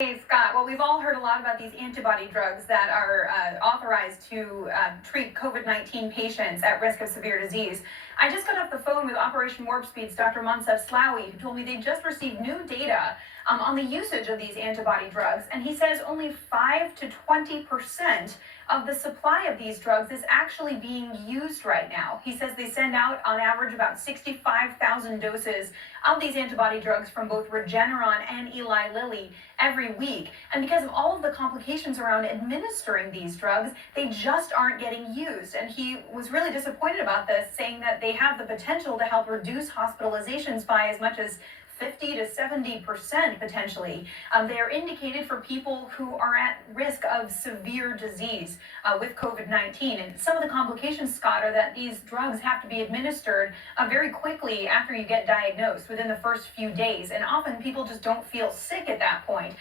Hey, Scott. Well, we've all heard a lot about these antibody drugs that are authorized to treat COVID-19 patients at risk of severe disease. I just got off the phone with Operation Warp Speed's Dr. Moncef Slaoui, who told me they just received new data on the usage of these antibody drugs, and he says only 5 to 20% of the supply of these drugs is actually being used right now. He says they send out, on average, about 65,000 doses of these antibody drugs from both Regeneron and Eli Lilly every week. And because of all of the complications around administering these drugs, they just aren't getting used. And he was really disappointed about this, saying that they have the potential to help reduce hospitalizations by as much as 50 to 70% potentially. They are indicated for people who are at risk of severe disease with COVID-19. And some of the complications, Scott, are that these drugs have to be administered very quickly after you get diagnosed, within the first few days. And often people just don't feel sick at that point.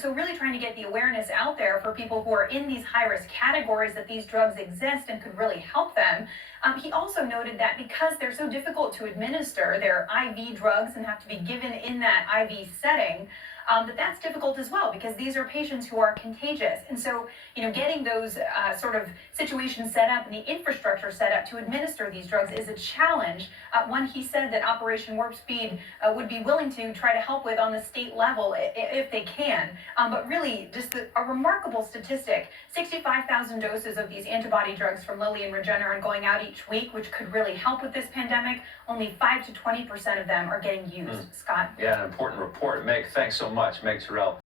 So really trying to get the awareness out there for people who are in these high-risk categories that these drugs exist and could really help them. He also noted that because they're so difficult to administer, they're IV drugs and have to be given in that IV setting, that's difficult as well, because these are patients who are contagious. And so, getting those sort of situations set up and the infrastructure set up to administer these drugs is a challenge. One he said that Operation Warp Speed would be willing to try to help with on the state level if they can. But really, just a remarkable statistic, 65,000 doses of these antibody drugs from Lilly and Regeneron going out each week, which could really help with this pandemic. Only 5 to 20% of them are getting used, Scott. Yeah, an important report. Meg, thanks so much. Meg Terrell.